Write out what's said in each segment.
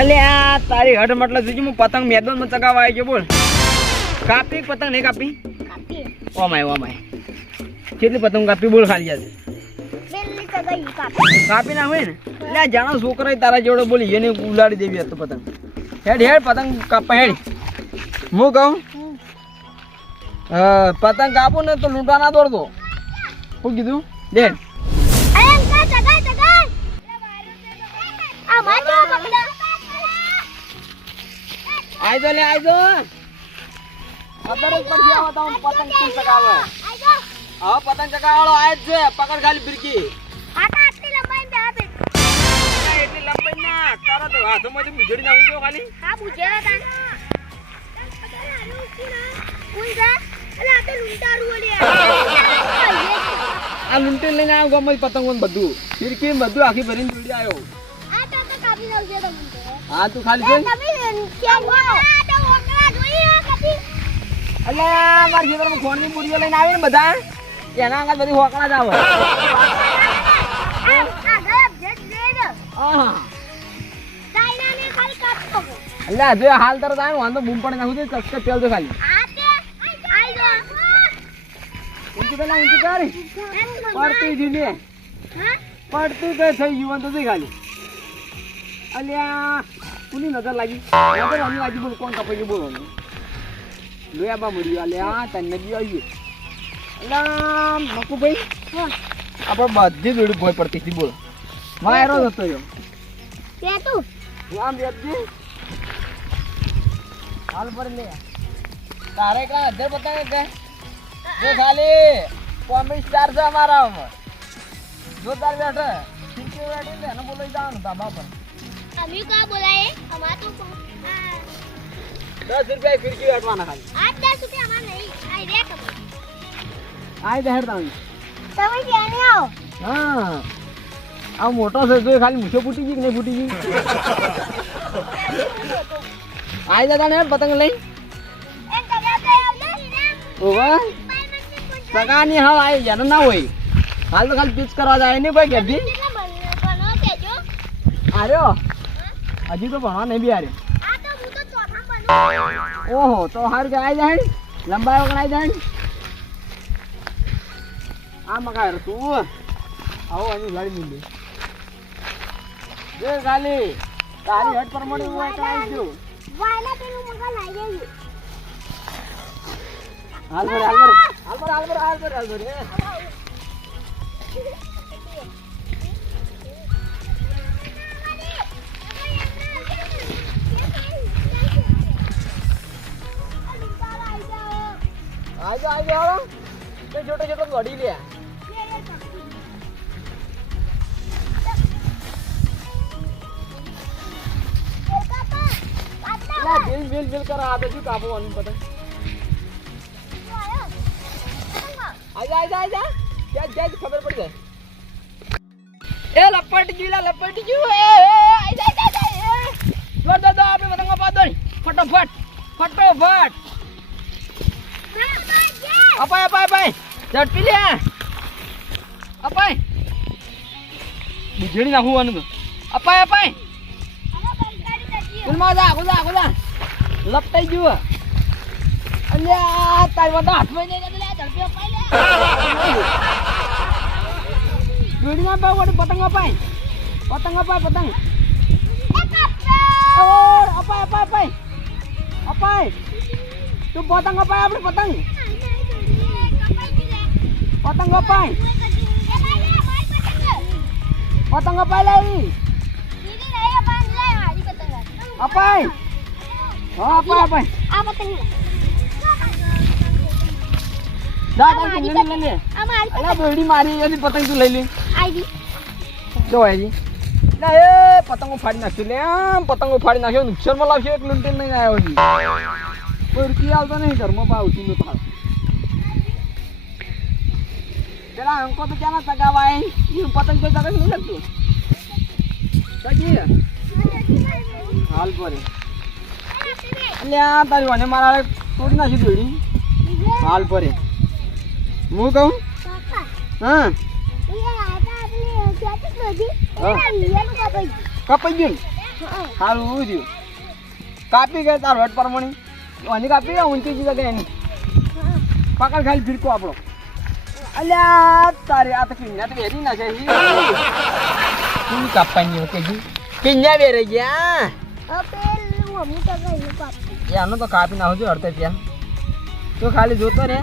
અલે આ તારી હટ મતલબ જોજી હું પતંગ મેદાનમાં ચગાવવા આવી ગયો બોલ. કાપી પતંગ નહીં કાપી? કાપી. ઓ માય કેટલી પતંગ કાપી બોલ ખાલી આજે? બેલી ચગાઈ કાપી. કાપી ના હોય ને એટલે આ જાણો છોકરા તારા જોડે બોલી એને ઉલાડી દેવી હતો પતંગ. હેડ પતંગ કાપા હેડ. હું કહું પતંગ કાપો ને તો લૂંટા ના દોડતો. શું કીધું લે? અરે અંકા ચગાઈ. આ માજો પકડા. આઈ જો ખબર જ પડશે આવો તો પતંગ તું ચગાવે. હા પતંગ ચગાવવાળો આય જ છે. પકડ ખાલી બિરકી. આટલી લંબાઈ બે આપે. એટલી લંબાઈ ના તારા તો હાથોમાંથી મુજડી ના ઉજો ખાલી. હા બુજેરા તા. કોઈ જા અલે આ તો લૂંટારું ઓલે. આ લૂંટી લઈને આવ ગમે પતંગો ને બધું ફિરકી બધું આખી ભરીને જોડી આવ્યો. આ તો કાપી નાખજે તમને. હા તું ખાલી છે તમે કેમ હો? આ તો ઓકળા જોઈએ કદી. અલે માર ખેતરમાં ખોણની પૂરીઓ લઈને આવી ને બધા એના આગળ બધી હોકળા જ આવે. આ ગયબ જેટ લેડ. હા ચાઈનાને ખાલી કાપતો. અલે જો હાલ તરત આવ્યો વાંધો બૂમ પડી નાખું તો ચક્કર તેલ દો ખાલી. આ તે આઈ જો. ઊંચી પેલા ઊંચી કરી પડતી દીને હા પડતું કે થઈ જીવન તો ખાલી. અલ્યા કોની નજર લાગી? નજર આની લાગી બોલ કોણ કપાઈ ગયું બોલો લોયા બા મળી અલ્યા તને બી આવી અલ્યા મકુભાઈ. હા આપણે બધી જોડી ભોય પડતી હતી બોલ. વાયરો હતો યો તે તું આમ બેસજી હાલ પર લે તારે કા અધર બતાવે કે જો ખાલી કોમેન્ટ સ્ટાર છે અમારા ઉપર જોરદાર બેઠે ઠીક બેઠે ને એને બોલાઈ જવાનું ધાબા પર. અમે કા બોલાય અમાર તો 10 રૂપિયા ફિરકી વેટવાના ખાલી. 8-10 રૂપિયા અમાર નહીં આઈ રે કમ આઈ દે હેડ તાણી તમે ક્યાં આવો? હા આ મોટો છે જો ખાલી મૂછો ફૂટી ગઈ કે નહીં ફૂટી ગઈ? આઈ જા તાણે પતંગ લઈ. એ કગાતે આવલે ને ઓવા સગાની હા આઈ જાનો ના હોય હાલ તો ખાલી પીચ કરવા જાય નહીં કોઈ ઘેરથી. કેટલા બનો કેજો આર્યો હજી તો ભણવા નહીં બી આર્યો. આ તો હું તો ચોથા બનો. ઓહો તો હારું કે આઈ જાય લંબાઈ વગર આઈ જાય. આ મકાય તું આવો એની ગાડી મિલી જે ખાલી તારી હેડ પ્રમાણે હું એક આવી છું. વાયલા પેલું મગા લાઈ ગયું. હાલ પર આઈ જાઓ તે છોટો ગોડી લે. બિલ કર આ બધું કાપવાનું પતંગ. આઈ જા ક્યાં ખબર પડી જાય. એ લપટ ગયું એ આઈ જા દોડ આપણે પતંગ પા દોડ ફટોફટ અપાય ઝડપી લે અપાય બીજડી નાખવાનું તો અપાય ગુલમાં જા લપટાઈ ગયું. અલ્યા તારી તો હાથમાં જઈ ઝડપી અપાય લે જોડી ના પાવ પતંગ અપાય અપાય તું પતંગ અપાય આપણે પતંગ અપાય લાવી અપાય હા અપાય આ પતંગ જા તારી કિંગડી લઈ લે. અલા બેડી મારી એની પતંગ તું લઈ લે. આઈ જો આજી ના એ પતંગો ફાડી નાખ્યો લે આમ પતંગો ફાડી નાખ્યો નુકસાનમાં લાવશે એક લૂંટીને નહીં આવ્યો હજી. કોઈ રૂપિયા આવતો નહીં ઘરમાં ભાવ ઉઠીને ભાવ પેલા અંકો તો ક્યાં ના ચગાવાય એ પતંગ કોઈ ચગાવી નહીં લાગતું હાલ પર અલ્યા તારી વાને મારા તોડી નાખી દોડી હાલ પર હું કહું હા કપાઈ ગયું હારું હું થયું કાપી ગયો તારો હટ પરમણી ઓની કાપી ગયા ઊંચી જગ્યાએ એની પકડ ખાલી ફીરકો આપણો અલ્યા તારે આ તો કિન્યા તો વેરી ના છે શું કાપવાની કે જી કિન્યા વેરે ગયા આનો તો કાપી નાખજો અડતે ત્યાં તો ખાલી જોતો રે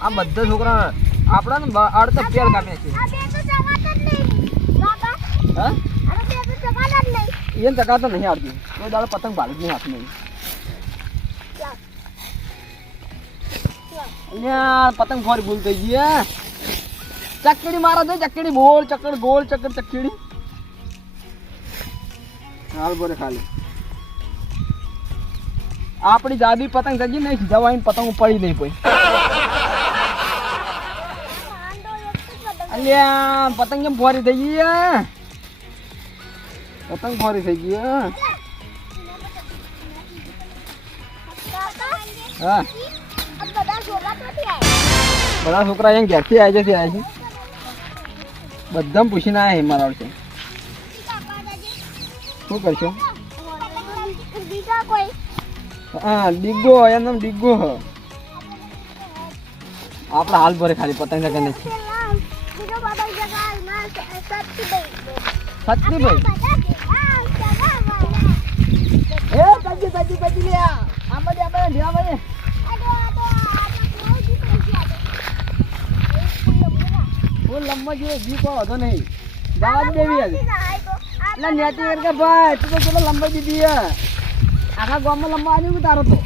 આ બધા છોકરા આપણા ને અડતે પેલ કાપી નાખી હા એને ચકાતો નહીં આવતી કોઈ દાડો પતંગ ભાડું જ નહીં આપતું નહીં અહીંયા પતંગ ફોરી ભૂલ થઈ ગઈ ચકડી મારા દે ચકડી બોલ ચકડ ગોળ ચકડ ચકડી હાલ બોરે ખાલી આપણી જાદી પતંગ સજી નહીં જવાઈને પતંગ પડી નહીં કોઈ અલ્યા પતંગ કેમ ફોરી થઈ ગઈ પતંગ ફોરી થઈ ગઈ હા બધા છોકરા અહીંયા ઘેરથી આવ્યા છે બધા પૂછીને આવ્યા મારા વર્ષે શું કરશો હા ડીગો એનું નામ ડીગો હ આપણે હાલ ભરે ખાલી પતંગ જગા નથી સચીભાઈ લે આમાં આપણે લંબા જેવો જીકો હતો નહીં જવા દેવી હતી એટલે નેતી કે ભાઈ તું તો ચલો લંબાઈ દીધી આખા ગામમાં લંબા આવ્યું તારો તો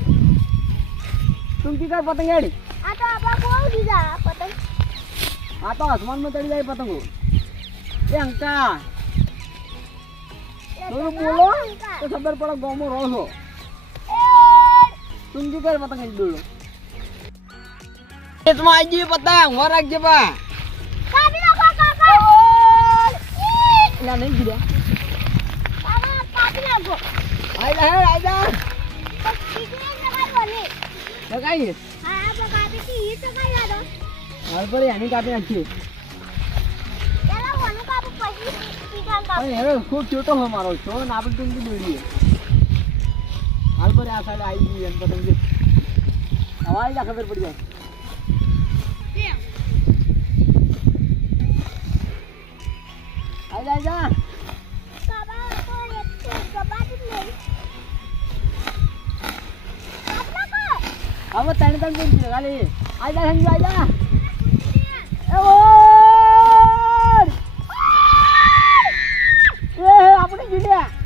ટૂંકી કર પતંગ હેડી આ તો આસમાનમાં ચડી જાય પતંગો એ અંકા થોડું બોલો તો ખબર પડે ગામમાં રહો છો ટૂંકી કર પતંગ હેડી દોડો એસમાં આવી ગઈ પતંગ વાર રાખજે બા ના નહીં ગીર્યા લગાવીએ હાલ પર એની કાપી નાખીએ હવે ખૂબ છોટો હોય મારો છો ને આપણે ટૂંકી દોડીએ હાલ પર આ સાઈડ આવી ગઈ એમ પતંગ હવા આવી ખબર પડી જાય આજા હવે તને તને કેમ છે ખાલી આજા સંજુ આજા એ આપણે જીડ્યા